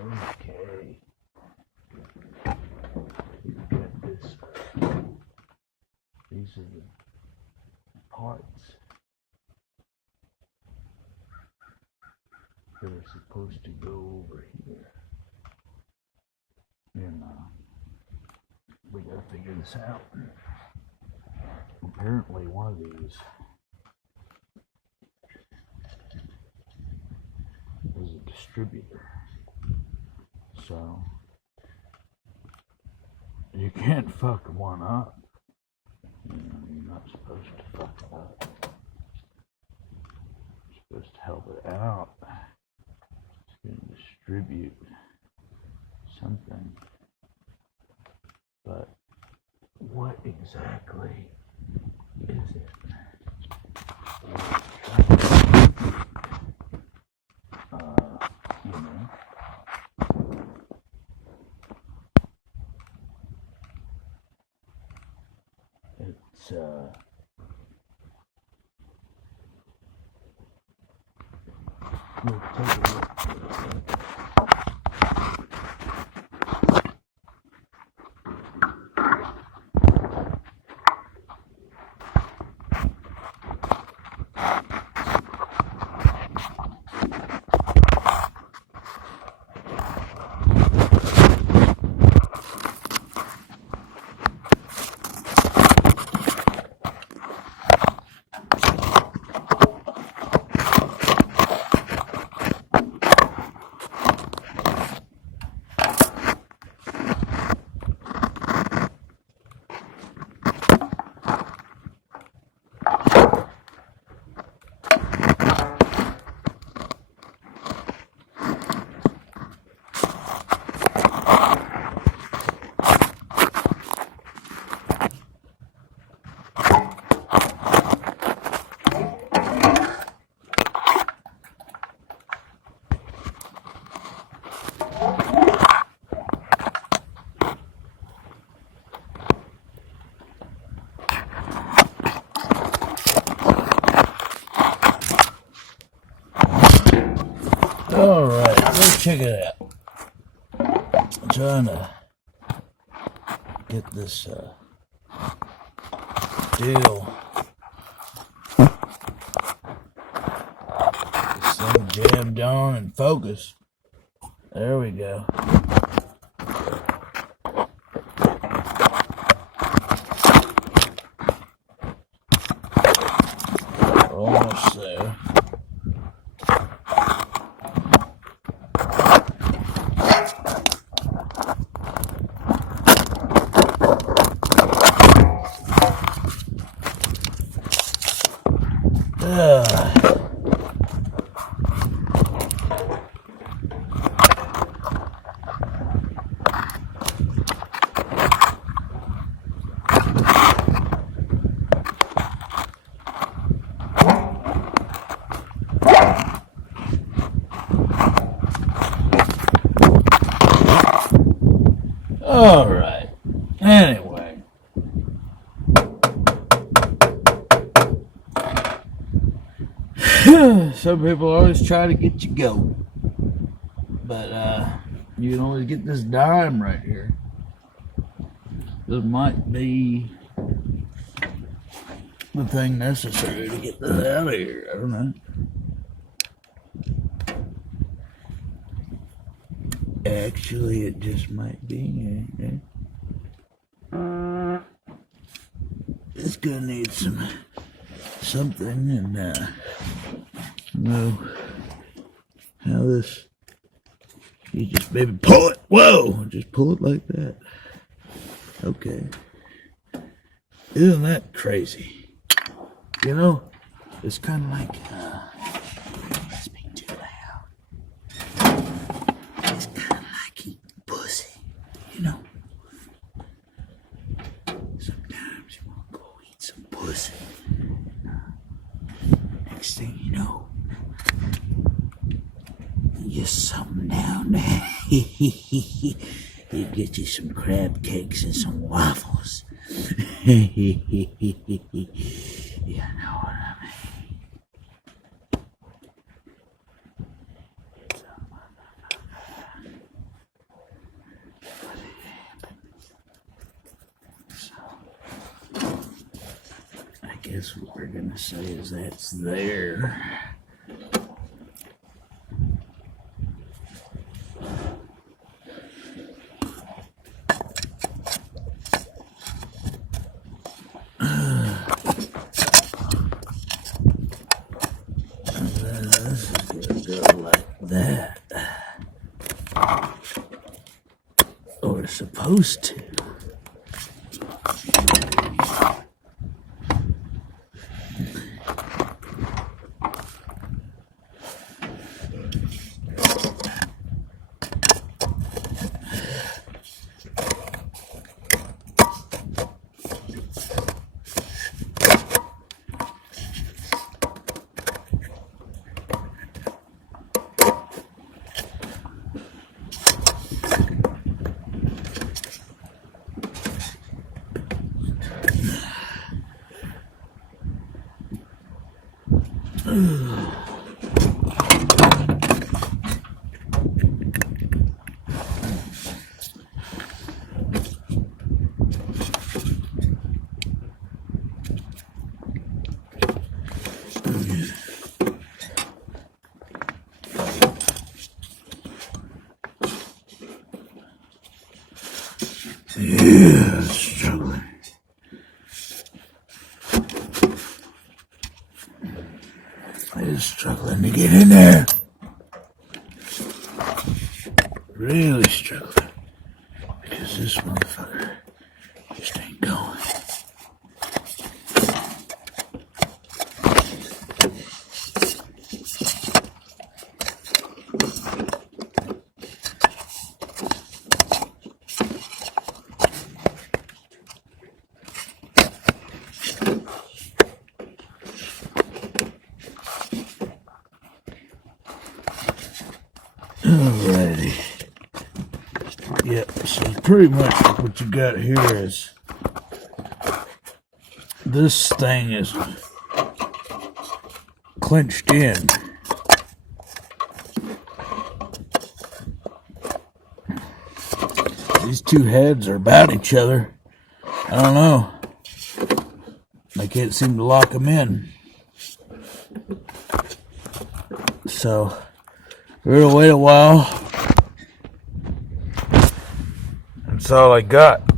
Okay. We've got this. These are the parts that are supposed to go over here. And we gotta figure this out. Apparently one of these is a distributor. So you can't fuck one up. You know, you're not supposed to fuck it up. You're supposed to help it out. It's going to distribute something. But what exactly is it? You know. It's we'll take a look. Alright, let's check it out. I'm trying to get this deal. This thing jammed on and focused. There we go. Almost there. Alright, anyway, some people always try to get you going, but you can always get this dime right here. This might be the thing necessary to get this out of here. I don't know. Actually, it just might be. It's gonna need something, and know how this. You just maybe pull it. Whoa! Just pull it like that. Okay. Isn't that crazy? You know, it's kind of like. Speak too loud. It's kind of like eating pussy. You know. Sometimes you want to go eat some pussy. Next thing you know, just something down there. You get you some crab cakes and some waffles. You know what I mean? guess what we're gonna say is that's there. This is gonna go like that. Or it's supposed to. Yeah, struggling. It's struggling to get in there. Really struggling. Because this motherfucker just ain't going. Alrighty. Yep, so pretty much what you got here is this thing is clenched in. These two heads are about each other. I don't know. I can't seem to lock them in. So we're gonna wait a while. That's all I got.